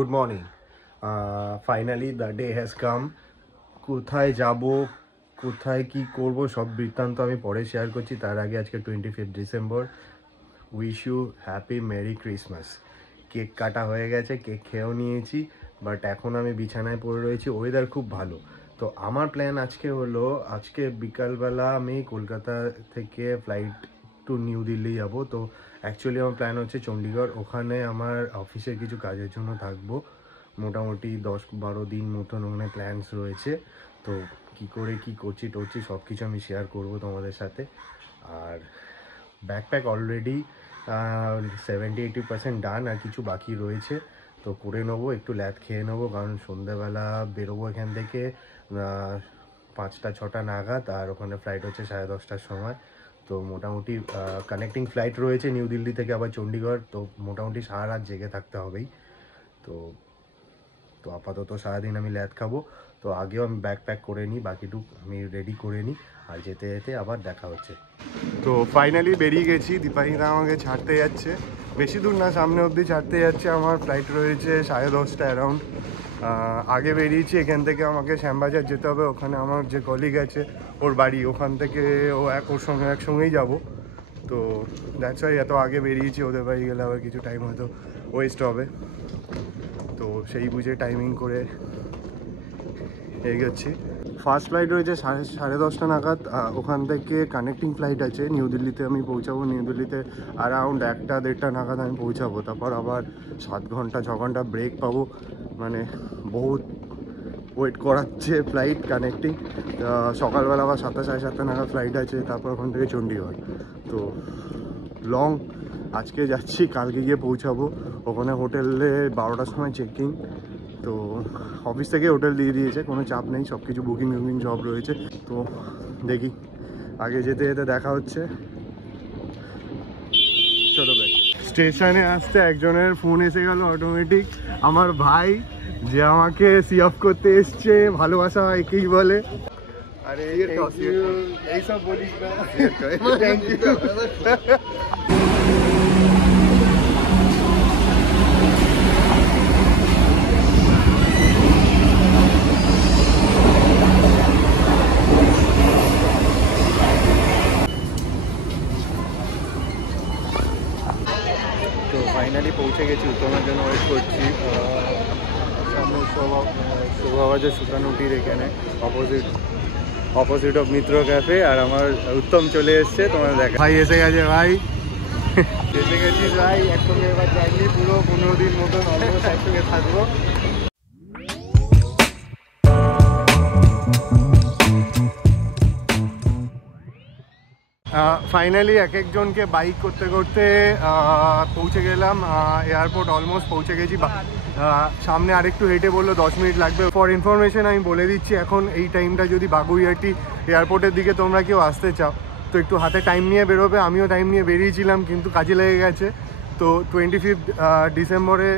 Good morning. Finally the day has come. কোথায় যাব, কোথায় কি করব সব বৃত্তান্ত আমি পরে শেয়ার করছি। তার আগে আজকে 25 December. Wish you happy merry Christmas. Cake কাটা হয়ে গেছে, কেক খেয়েও নিয়েছি, বাট এখন আমি বিছানায় পড়ে রয়েছি। ওয়েদার খুব ভালো। তো আমার প্ল্যান আজকে হলো, আজকে বিকালবেলা আমি কলকাতা থেকে ফ্লাইট টু নিউ দিল্লি যাব। তো অ্যাকচুয়ালি আমার প্ল্যান হচ্ছে চণ্ডীগড়। ওখানে আমার অফিসের কিছু কাজের জন্য থাকবো, মোটামুটি 10-12 দিন মতন ওখানে প্ল্যানস রয়েছে। তো কি করে কি করছি টরছি সব কিছু আমি শেয়ার করব তোমাদের সাথে। আর ব্যাকপ্যাক অলরেডি 70-80% ডান, আর কিছু বাকি রয়েছে। তো করে নেবো, একটু ল্যাদ খেয়ে নেবো, কারণ সন্ধ্যেবেলা বেরোবো এখান থেকে 5টা-6টা নাগাদ, আর ওখানে ফ্লাইট হচ্ছে 10:30টার সময়। তো মোটামুটি কানেক্টিং ফ্লাইট রয়েছে নিউ দিল্লি থেকে আবার চণ্ডীগড়। তো মোটামুটি সারা রাত জেগে থাকতে হবেই। তো আপাতত সারাদিন আমি ল্যাদ খাবো। তো আগেও আমি ব্যাগ প্যাক করে নিই, বাকিটুক আমি রেডি করে নিই, আর যেতে যেতে আবার দেখা হচ্ছে। তো ফাইনালি বেরিয়ে গেছি। দীপায়িতা আমাকে ছাড়তে যাচ্ছে, বেশি দূর না, সামনে অবধি ছাড়তে যাচ্ছে। আমার ফ্লাইট রয়েছে 10:30 অ্যারাউন্ড। আগে বেরিয়েছি, এখান থেকে আমাকে শ্যামবাজার যেতে হবে। ওখানে আমার যে কলিগ আছে ওর বাড়ি, ওখান থেকে ওর সঙ্গে একসঙ্গেই যাবো। তো দ্যাটস ওয়াই এত আগে বেরিয়েছি। ওদের বাড়ি গেলে আবার কিছু টাইম হয়তো ওয়েস্ট হবে, তো সেই বুঝে টাইমিং করে এগোচ্ছি। ফার্স্ট ফ্লাইট রয়েছে 10:30 নাগাদ। ওখান থেকে কানেক্টিং ফ্লাইট আছে নিউ দিল্লিতে আমি পৌঁছাবো। নিউ দিল্লিতে অ্যারাউন্ড 1টা-1:30 নাগাদ আমি পৌঁছাবো। তারপর আবার 7-6 ঘন্টা ব্রেক পাবো। মানে বহুত ওয়েট করাচ্ছে ফ্লাইট কানেক্টিং। সকালবেলা আবার 7টা-7:30 নাগাদ ফ্লাইট আছে, তারপর ওখান থেকে চণ্ডীগড়। তো লং। আজকে যাচ্ছি, কালকে গিয়ে পৌঁছাবো। ওখানে হোটেলে 12টার সময় চেকিং। তো অফিস থেকে হোটেল দিয়ে দিয়েছে, কোনো চাপ নেই, সব কিছু বুকিং সব রয়েছে। তো দেখি, আগে যেতে যেতে দেখা হচ্ছে। চলো ভাই। স্টেশনে আসতে একজনের ফোন এসে গেল অটোমেটিক, আমার ভাই, যে আমাকে সি অফ করতে এসছে। ভালোবাসা একেই বলে। আরে এইসব বলিস না। Thank you. তো ফাইনালি পৌঁছে গেছি, উত্তমের জন্য ওয়েট করছি। সামনে শোভাবাজার সুতানুটির এখানে অপোজিট অফ মিত্র ক্যাফে। আর আমার উত্তম চলে এসছে, তোমার দেখা। ভাই এসে গেছে, ভাই এসে গেছিস ভাই। একসঙ্গে এবার যাইনি, পুরো 15 দিন মতন অলমোস্ট একসঙ্গে থাকবো। ফাইনালি এক একজনকে বাইক করতে করতে পৌঁছে গেলাম এয়ারপোর্ট। অলমোস্ট পৌঁছে গেছি। সামনে আরেকটু হেঁটে বললো 10 মিনিট লাগবে। ফর ইনফরমেশন আমি বলে দিচ্ছি, এখন এই টাইমটা যদি বাগুইহাটি এয়ারপোর্টের দিকে তোমরা কেউ আসতে চাও, তো একটু হাতে টাইম নিয়ে বেরোবে। আমিও টাইম নিয়ে বেরিয়েছিলাম, কিন্তু কাজে লেগে গেছে। তো 25 ডিসেম্বরে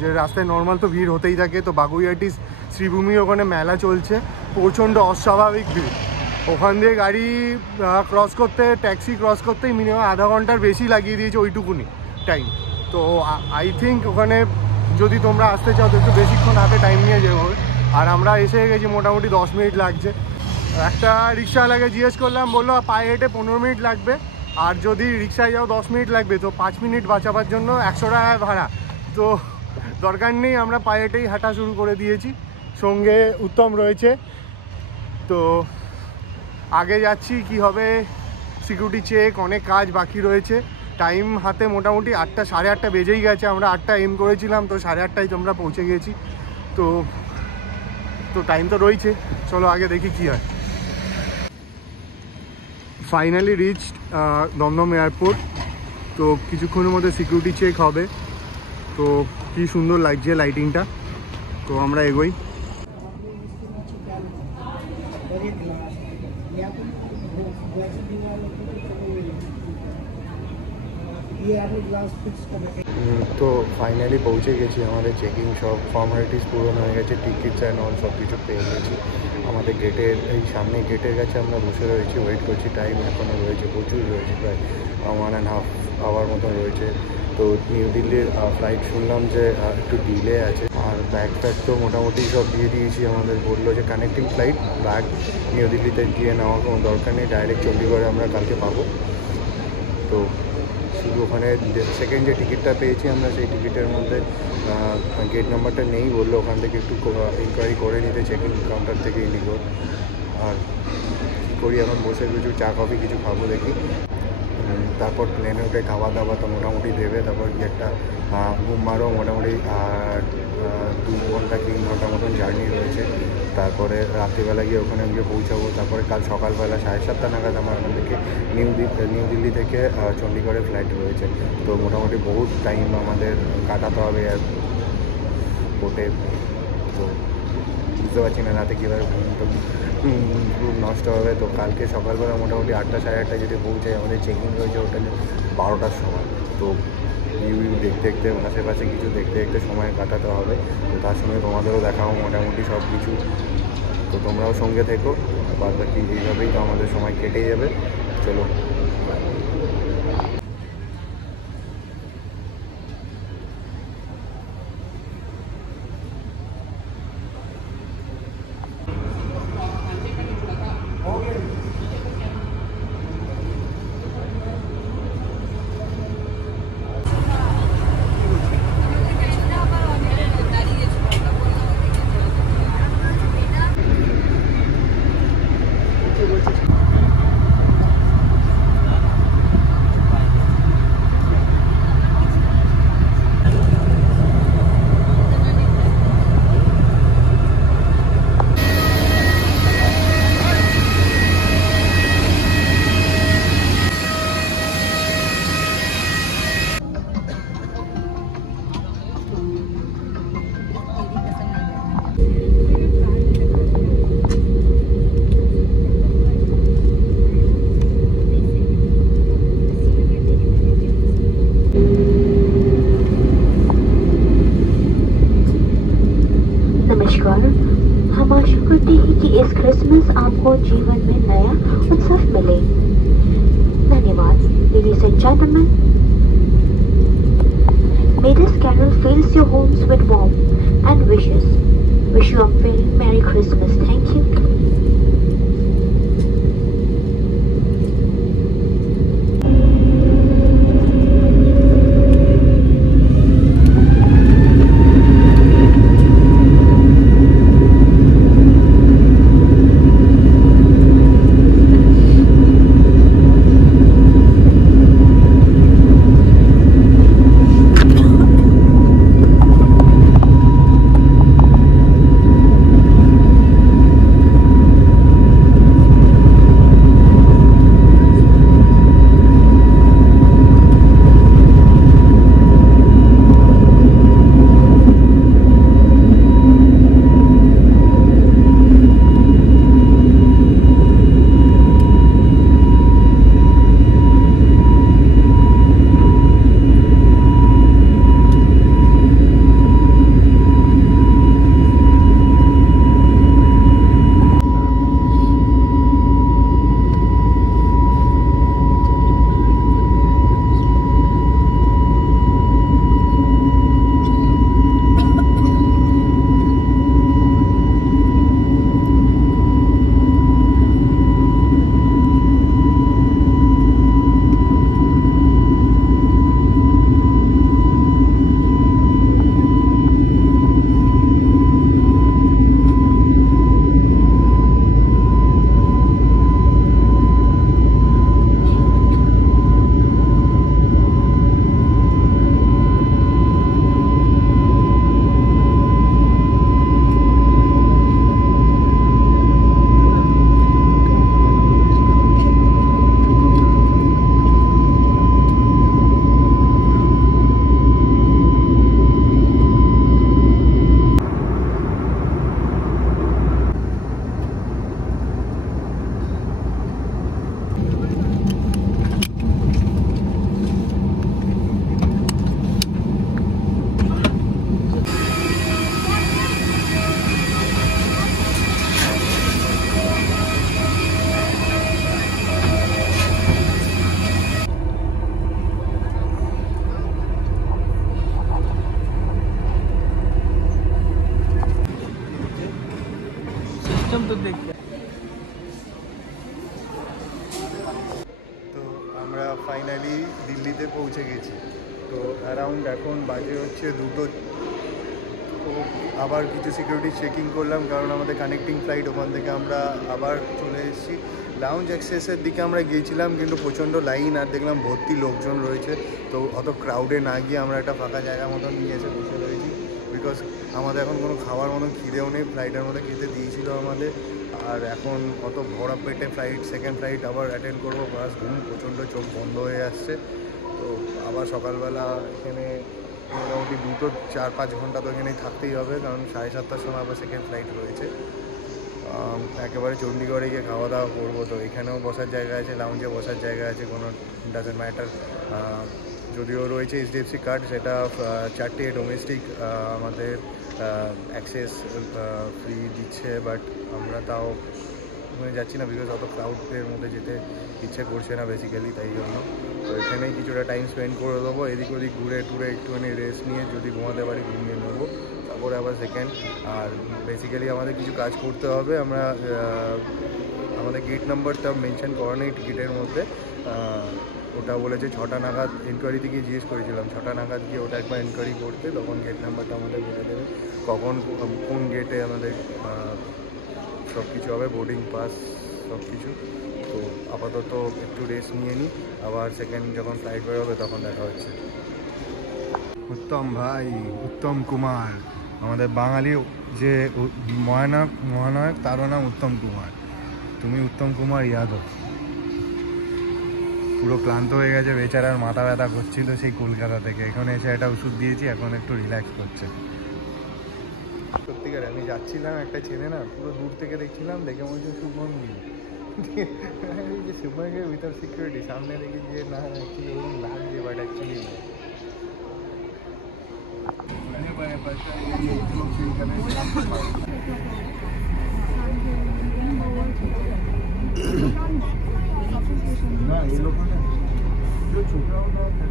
যে রাস্তায় নর্মাল তো ভিড় হতেই থাকে। তো বাগুইহাটি শ্রীভূমি ওখানে মেলা চলছে, প্রচণ্ড অস্বাভাবিক ভিড়। ওখান দিয়ে গাড়ি ক্রস করতে, ট্যাক্সি ক্রস করতেই মিনিমাম আধা ঘন্টার বেশি লাগিয়ে দিয়েছে, ওইটুকুনি টাইম। তো আই থিঙ্ক ওখানে যদি তোমরা আসতে চাও তো একটু বেশিক্ষণ হাতে টাইম নিয়ে যেতে হবে। আর আমরা এসে গেছি, মোটামুটি 10 মিনিট লাগছে। একটা রিক্সাওয়ালাকে জিজ্ঞেস করলাম, বললো পায়ে হেঁটে 15 মিনিট লাগবে, আর যদি রিক্সায় যাও 10 মিনিট লাগবে। তো 5 মিনিট বাঁচাবার জন্য 100 টাকা ভাড়া। তো দরকার নেই, আমরা পায়ে হেঁটেই হাঁটা শুরু করে দিয়েছি। সঙ্গে উত্তম রয়েছে। তো আগে যাচ্ছি, কি হবে সিকিউরিটি চেক, অনেক কাজ বাকি রয়েছে। টাইম হাতে মোটামুটি 8টা, 8:30 বেজেই গেছে। আমরা 8টা এম করেছিলাম, তো 8:30টায় তোমরা পৌঁছে গেছি। তো টাইম তো রয়েছে, চলো আগে দেখি কি হয়। Finally reached Dum Dum airport. তো কিছুক্ষণের মধ্যে সিকিউরিটি চেক হবে। তো কি সুন্দর লাগছে লাইটিংটা। তো আমরা এগোই। তো ফাইনালি পৌঁছে গেছি। আমাদের চেকিং সব ফর্মালিটিস পূরণ হয়ে গেছে, টিকিটস অ্যান্ড অল সব কিছু পেয়ে গেছি। আমাদের গেটের এই সামনে গেটের কাছে আমরা বসে রয়েছি, ওয়েট করছি। টাইম এখনও রয়েছে, প্রচুর রয়েছে, প্রায় 1.5 আওয়ার মতন রয়েছে। তো নিউ দিল্লির ফ্লাইট শুনলাম যে একটু ডিলে আছে। আর ব্যাগ ট্যাগ তো মোটামুটি সব দিয়ে দিয়েছি। আমাদের বললো যে কানেক্টিং ফ্লাইট, ব্যাগ নিউ দিল্লিতে গিয়ে নেওয়ার কোনো দরকার নেই, ডাইরেক্ট চণ্ডীগড়ে আমরা কালকে পাবো। তো শুধু ওখানে সেকেন্ড যে টিকিটটা পেয়েছি আমরা, সেই টিকিটের মধ্যে গেট নাম্বারটা নেই বললো, ওখান থেকে একটু ইনকোয়ারি করে নিতে চেকিং কাউন্টার থেকে ইন্ডিগোর। আর কী করি এখন, বসে কিছু চা কফি কিছু খাবো দেখি, তারপর প্লেনে উঠে খাওয়া দাওয়া তো মোটামুটি দেবে, তারপর কি একটা ঘুম মারও মোটামুটি। আর 2 ঘন্টা 3 ঘন্টা মতন জার্নি রয়েছে। তারপরে রাত্রিবেলা গিয়ে ওখানে গিয়ে পৌঁছাবো। তারপরে কাল সকালবেলা 7:30 নাগাদ আমার ওখান থেকে নিউ দিল্লি থেকে চণ্ডীগড়ের ফ্লাইট রয়েছে। তো মোটামুটি বহুত টাইম আমাদের কাটাতে হবে এয়ারপোর্টে। তো বুঝতে পারছি না রাতে কীভাবে খুব নষ্ট হবে। তো কালকে সকালবেলা মোটামুটি 8টা 8:30 যদি পৌঁছাই, আমাদের চেকিং রয়েছে হোটেলে 12টার সময়। তো ভিউ দেখতে দেখতে আশেপাশে কিছু দেখতে দেখতে সময় কাটাতে হবে। তো তার সঙ্গে তোমাদেরও দেখাবো মোটামুটি সব কিছু। তো তোমরাও সঙ্গে থেকো, বাদ বাকি এইভাবেই তো আমাদের সময় কেটে যাবে। চলো। हम आशा करते हैं कि इस क्रिसमस आपको जीवन में नया उत्सव मिले। धन्यवाद। Ladies and gentlemen, may this carol fills your homes with warmth and wishes. Wish you a very Merry Christmas. Thank you. System तो देख के তো আমরা ফাইনালি দিল্লিতে পৌঁছে গেছি। তো অ্যারাউন্ড এখন বাজে হচ্ছে 2টো। তো আবার কিছু সিকিউরিটি চেকিং করলাম, কারণ আমাদের কানেক্টিং ফ্লাইট, ওখান থেকে আমরা আবার চলে এসেছি। লাউঞ্জ অ্যাক্সেসের দিকে আমরা গিয়েছিলাম, কিন্তু প্রচণ্ড লাইন, আর দেখলাম ভর্তি লোকজন রয়েছে। তো অত ক্রাউডে না গিয়ে আমরা একটা ফাঁকা জায়গা মতন নিয়ে এসে বসে রয়েছি, বিকজ আমাদের এখন কোনো খাওয়ার মতন খিদেও নেই। ফ্লাইটের মধ্যে খেতে দিয়েছিল আমাদের, আর এখন অত ভরা পেটে সেকেন্ড ফ্লাইট আবার অ্যাটেন্ড করবো, প্লাস ঘুম, প্রচণ্ড চোখ বন্ধ হয়ে আসছে। তো আবার সকালবেলা এখানে মোটামুটি 4-5 ঘন্টা তো এখানেই থাকতেই হবে, কারণ 7:30টার সময় আবার সেকেন্ড ফ্লাইট রয়েছে। একেবারে চণ্ডীগড়ে গিয়ে খাওয়া দাওয়া করবো। তো এখানেও বসার জায়গা আছে, লাউঞ্জে বসার জায়গা আছে, কোনো ডাজেন্ট ম্যাটার। যদিও রয়েছে HDFC কার্ড, সেটা 4টে ডোমেস্টিক আমাদের অ্যাক্সেস ফ্রি দিচ্ছে, বাট আমরা তাও ওখানে যাচ্ছি না, বিকজ অত ক্রাউডের মধ্যে যেতে ইচ্ছে করছে না বেসিক্যালি, তাই জন্য। তো এখানেই কিছুটা টাইম স্পেন্ড করে দেবো, এদিক ওদিক ঘুরে টুরে একটুখানি রেস্ট নিয়ে, যদি ঘুমাতে পারি ঘুমিয়ে নেবো, তারপরে আবার সেকেন্ড। আর বেসিক্যালি আমাদের কিছু কাজ করতে হবে। আমরা আমাদের গেট নাম্বারটা মেনশন করা নেই টিকিটের মধ্যে, ওটা বলেছে 6টা নাগাদ। এনকোয়ারিতে গিয়ে জিজ্ঞেস করেছিলাম 6টা নাগাদ গিয়ে ওটা একবার এনকোয়ারি করতে, তখন গেট নাম্বারটা আমাদের বলে দেবে কখন কোন গেটে আমাদের সব কিছু হবে, বোর্ডিং পাস সব কিছু। তো আপাতত একটু রেস্ট নিয়ে নিই, আবার সেকেন্ড যখন ফ্লাইট বেরোবে তখন দেখা হচ্ছে। উত্তম ভাই, উত্তম কুমার, আমাদের বাঙালি যে মহানায়ক, তারও নাম উত্তম কুমার। তুমি উত্তম কুমার যাদব। পুরো ক্লান্ত হয়ে গেছে বেচারার, মাথা ব্যথা করছিল সেই কলকাতা থেকে। এখানে এসে একটা ওষুধ দিয়েছি, এখন একটু রিল্যাক্স করছে। সত্যিকার আমি যাচ্ছিলাম, একটা ছেলে না পুরো দূর থেকে দেখছিলাম, দেখে মনে হচ্ছে শুভম গিল, যে শুভম গিল উইথাউট সিকিউরিটি। সামনে দেখি যে না, অ্যাকচুয়ালি ওরকম লাগছে, বাট অ্যাকচুয়ালি ना। ये लोगों ने जो छोटा होता है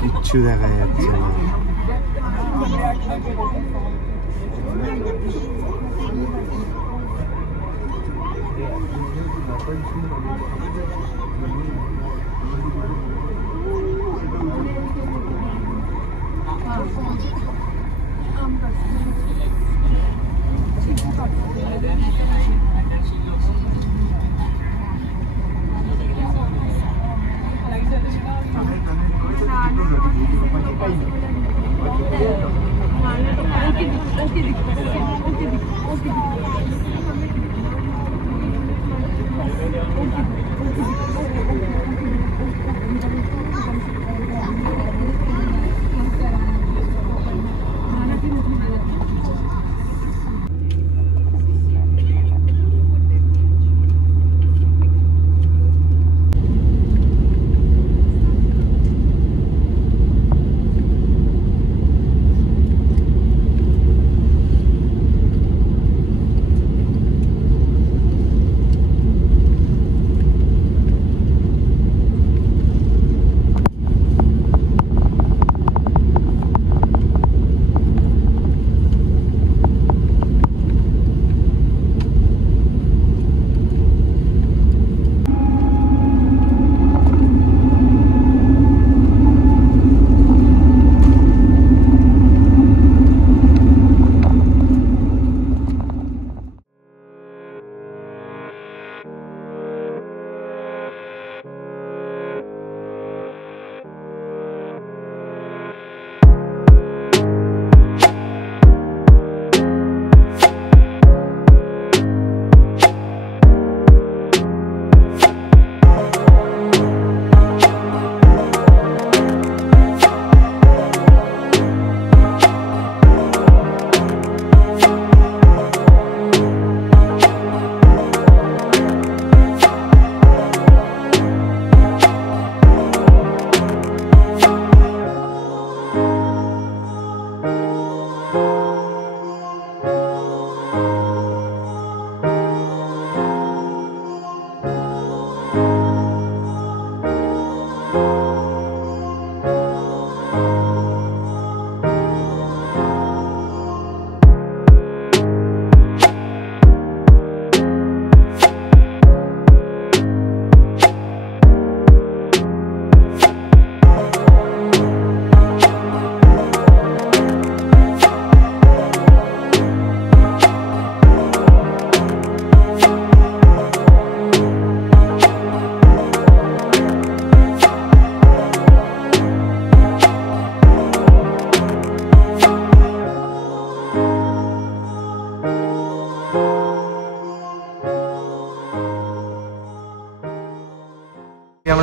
কিচ্ছু দেখা যাচ্ছে না।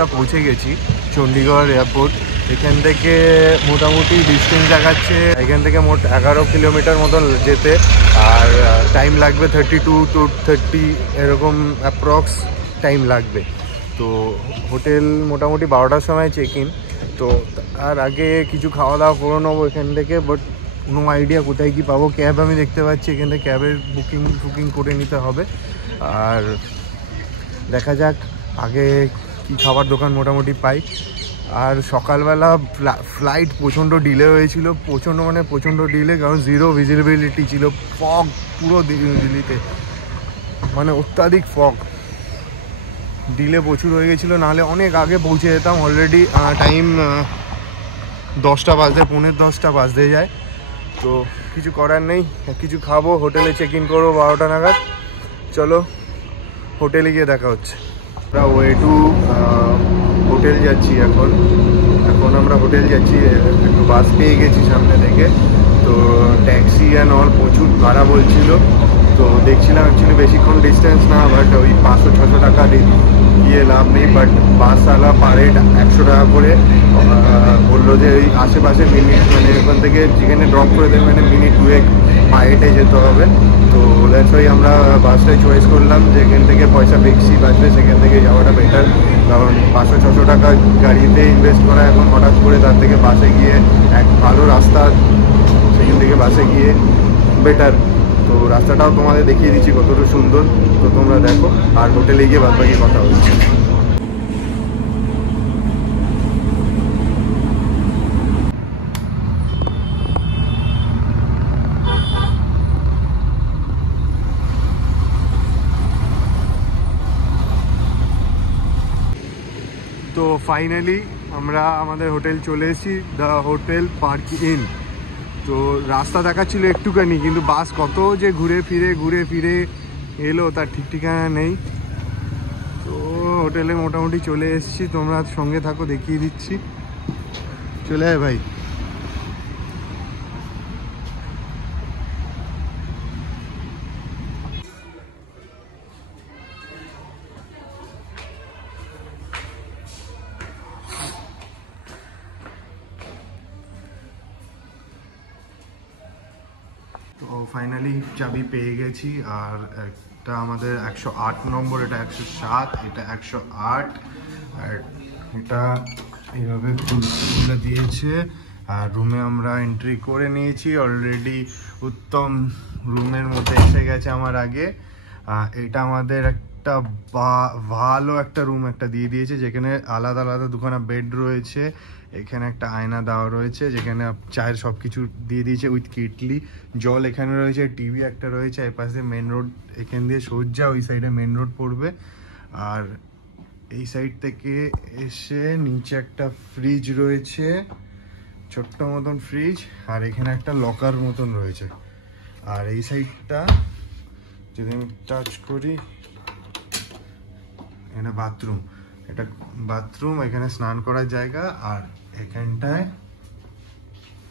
আমরা পৌঁছে গেছি চণ্ডীগড় এয়ারপোর্ট। এখান থেকে মোটামুটি ডিস্টেন্স দেখাচ্ছে এখান থেকে মোট 11 কিলোমিটার মতন যেতে, আর টাইম লাগবে 32 to 30 এরকম অ্যাপ্রক্স টাইম লাগবে। তো হোটেল মোটামুটি 12টার সময় চেক ইন, তো আর আগে কিছু খাওয়া দাওয়া করে নেবো এখান থেকে, বাট কোনো আইডিয়া কোথায় কি পাবো। ক্যাব আমি দেখতে পাচ্ছি এখান থেকে, ক্যাবের বুকিং করে নিতে হবে। আর দেখা যাক আগে কি খাবার দোকান মোটামুটি পাই। আর সকালবেলা ফ্লাইট প্রচণ্ড ডিলে হয়েছিল, প্রচণ্ড ডিলে, কারণ জিরো ভিজিবিলিটি ছিল, ফগ পুরো দিল্লিতে, মানে অত্যাধিক ফগ, ডিলে প্রচুর হয়ে গেছিলো, নাহলে অনেক আগে পৌঁছে যেতাম। অলরেডি টাইম 10টা বাজতে, 10:15 বাজতে যায়। তো কিছু করার নেই, কিছু খাবো, হোটেলে চেক ইন করবো 12টা নাগাদ। চলো হোটেলে গিয়ে দেখা হচ্ছে। আমরা ওয়ে টু হোটেল যাচ্ছি এখন আমরা হোটেল যাচ্ছি। একটু বাস পেয়ে গেছি সামনে থেকে, তো ট্যাক্সি অ্যান্ড অল প্রচুর ভাড়া বলছিল। তো দেখছিলাম অ্যাকচুয়ালি বেশিক্ষণ ডিস্টেন্স না, বাট ওই 500-600 টাকা দিয়ে লাভ নেই। বাট বাসওয়ালা পার হেড 100 টাকা করে বললো যে ওই আশেপাশে মিনিট, মানে ওখান থেকে যেখানে ড্রপ করে দেবে মানে মিনিট 2 পায়ে হেঁটে যেতে হবে। তো দ্যাটস ওয়াই আমরা বাসটাই চয়েস করলাম, যেখান থেকে পয়সা বেশি বাঁচবে সেখান থেকে যাওয়াটা বেটার। কারণ 500-600 টাকা গাড়িতে ইনভেস্ট করা এখন হঠাৎ করে, তার থেকে বাসে গিয়ে এক ভালো রাস্তা, সেখান থেকে বাসে গিয়ে বেটার। তো রাস্তাটাও তোমাদের দেখিয়ে দিচ্ছি কতটা সুন্দর, তো তোমরা দেখো। আর হোটেলে গিয়ে বাদবাকি কথা হচ্ছে। তো ফাইনালি আমরা আমাদের হোটেল চলে এসেছি, দ্য হোটেল পার্ক ইন। তো রাস্তা দেখাচ্ছিল একটুখানি, কিন্তু বাস কত যে ঘুরে ফিরে এলো তার ঠিক ঠিকানা নেই। তো হোটেলে মোটামুটি চলে এসেছি, তোমরা সঙ্গে থাকো, দেখিয়ে দিচ্ছি। চলে আয় ভাই। তো ফাইনালি চাবি পেয়ে গেছি, আর একটা আমাদের 108 নম্বর, এটা 107, এটা 108, আর এটা এইভাবে খুলে দিয়েছে। আর রুমে আমরা এন্ট্রি করে নিয়েছি অলরেডি। উত্তম রুমের মধ্যে এসে গেছে আমার আগে। এটা আমাদের একটা ভালো একটা রুম একটা দিয়ে দিয়েছে, যেখানে আলাদা আলাদা দুখানা বেড রয়েছে। এখানে একটা আয়না দেওয়া রয়েছে, যেখানে চায়ের সব কিছু দিয়ে দিয়েছে উইথ কেটলি। জল এখানে রয়েছে, টিভি একটা রয়েছে, এর পাশে মেন রোড, এখান দিয়ে সোজা ওই সাইডে মেন রোড পড়বে। আর এই সাইড থেকে এসে নিচে একটা ফ্রিজ রয়েছে, ছোট্ট মতন ফ্রিজ, আর এখানে একটা লকার মতন রয়েছে। আর এই সাইডটা যদি আমি টাচ করি, এখানে বাথরুম, এটা বাথরুম, এখানে স্নান করার জায়গা, আর এখানটায়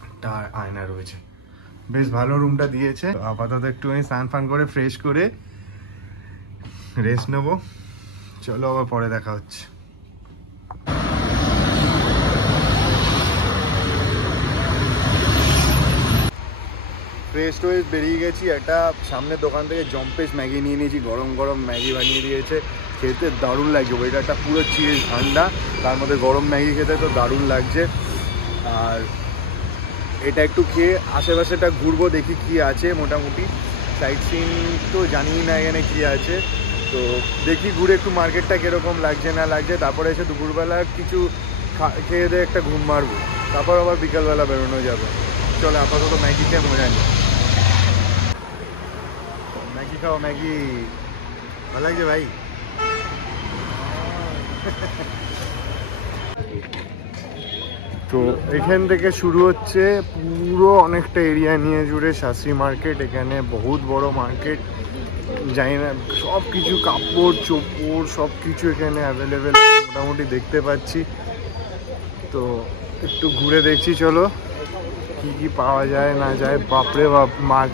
একটা আয়না রয়েছে। বেশ ভালো রুমটা দিয়েছে। আপাতত একটুখানি স্নান ফান করে ফ্রেশ করে রেস্ট নেবো। চলো আবার পরে দেখা হচ্ছে। ফ্রেশ ট্রেশ বেরিয়ে গেছি। একটা সামনের দোকান থেকে জম্পেশ ম্যাগি নিয়ে নিয়েছি, গরম গরম ম্যাগি বানিয়ে দিয়েছে, খেতে দারুণ লাগছে। ওয়েদারটা পুরো চিল ঠান্ডা, তার মধ্যে গরম ম্যাগি খেতে তো দারুণ লাগছে। আর এটা একটু খেয়ে আশেপাশেটা ঘুরবো, দেখি কি আছে। মোটামুটি সাইট সিন তো জানি না এখানে কি আছে, তো দেখি ঘুরে একটু মার্কেটটা কীরকম লাগছে না লাগছে। তারপরে এসে দুপুরবেলা কিছু খেয়ে দিয়ে একটা ঘুম মারবো, তারপর আবার বিকালবেলা বেরোনো যাবে। চলে আপাতত ম্যাগি খেয়ে মজা নিই। ম্যাগি খাও, ম্যাগি ভালো লাগছে ভাই। তো এখান থেকে শুরু হচ্ছে পুরো অনেকটা এরিয়া নিয়ে জুড়ে শাস্ত্রী মার্কেট। এখানে বহুত বড় মার্কেট, জানি না সব কিছু কাপড় চোপড় সব কিছু এখানে অ্যাভেলেবেল মোটামুটি দেখতে পাচ্ছি। তো একটু ঘুরে দেখছি, চলো কি কি পাওয়া যায় না যায়। বাপরে বাপ,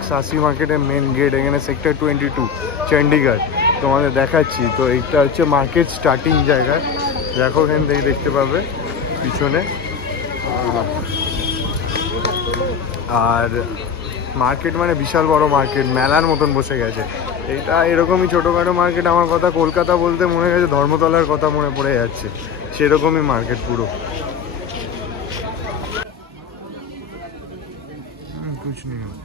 শাস্ত্রী মার্কেটের মেন গেট, এখানে সেক্টর 22 চণ্ডীগড় তোমাদের দেখাচ্ছি। তো এইটা হচ্ছে মার্কেট স্টার্টিং জায়গা। দেখো এখান থেকে দেখতে পাবে পিছনে। আর মার্কেট মানে বিশাল বড় মার্কেট, মেলার মতন বসে গেছে। এটা এরকমই ছোটোখাটো মার্কেট। আমার কথা কলকাতা বলতে মনে গেছে ধর্মতলার কথা মনে পড়ে যাচ্ছে, সেরকমই মার্কেট পুরো। कुछ नहीं है।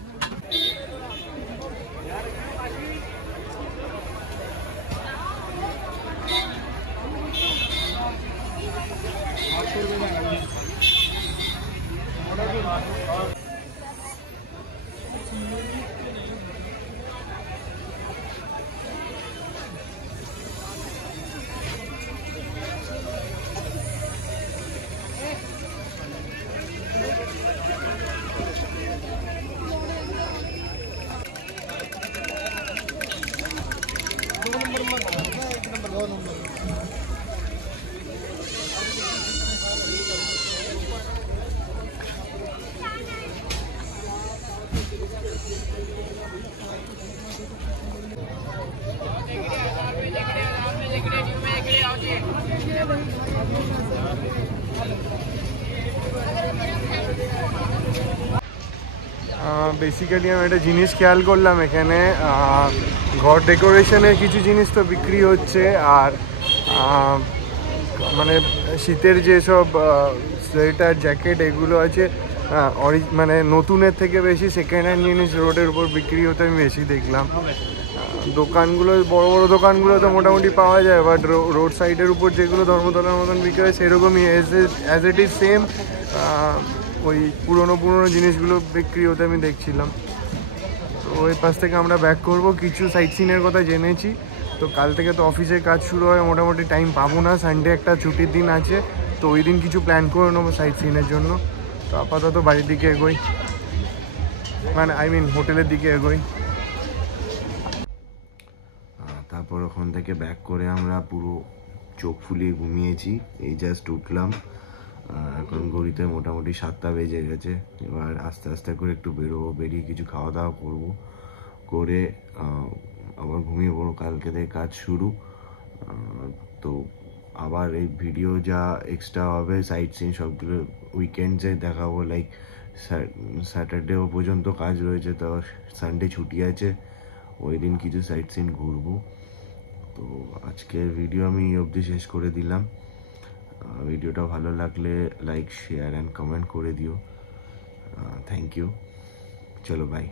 বেসিক্যালি আমি একটা জিনিস খেয়াল করলাম, এখানে ঘর ডেকোরেশনের কিছু জিনিস তো বিক্রি হচ্ছে, আর মানে শীতের যেসব সোয়েটার জ্যাকেট এগুলো আছে মানে নতুনের থেকে বেশি সেকেন্ড হ্যান্ড জিনিস রোডের উপর বিক্রি হতে আমি বেশি দেখলাম। দোকানগুলো বড় বড় দোকানগুলো তো মোটামুটি পাওয়া যায়, বাট রোড সাইডের উপর যেগুলো ধর্মতলার মতন বিক্রি হয় সেরকমই অ্যাজ ইট ইজ সেম ওই পুরনো জিনিসগুলো বিক্রি হতে আমি দেখছিলাম। তো ওই পাশ থেকে আমরা ব্যাক করব। কিছু সাইট সিনের কথা জেনেছি, তো কাল থেকে তো অফিসের কাজ শুরু হয়, মোটামুটি টাইম পাবো না। সানডে একটা ছুটির দিন আছে, তো ওই দিন কিছু প্ল্যান করে নেবো সাইট সিনের জন্য। তো আপাতত বাড়ির দিকে এগোই, মানে হোটেলের দিকে এগোই। তারপর ওখান থেকে ব্যাক করে আমরা পুরো চোখ ফুলিয়ে ঘুমিয়েছি, এই জাস্ট উঠলাম। এখন ঘড়িতে মোটামুটি 7টা বেজে গেছে। এবার আস্তে আস্তে করে একটু বেরোবো, বেরিয়ে কিছু খাওয়া দাওয়া করবো, করে আবার ঘুমিয়ে পড়বো। কালকে থেকে কাজ শুরু। তো আবার এই ভিডিও যা এক্সট্রা হবে সাইট সিন সবগুলো উইকেন্ডসে দেখাবো। লাইক স্যাটারডেও পর্যন্ত কাজ রয়েছে, তো সানডে ছুটি আছে, ওই দিন কিছু সাইট সিন ঘুরবো। তো আজকের ভিডিও আমি এই অবধি শেষ করে দিলাম। ভিডিওটা ভালো লাগলে লাইক শেয়ার অ্যান্ড কমেন্ট করে দিও। Thank you. চলো বাই।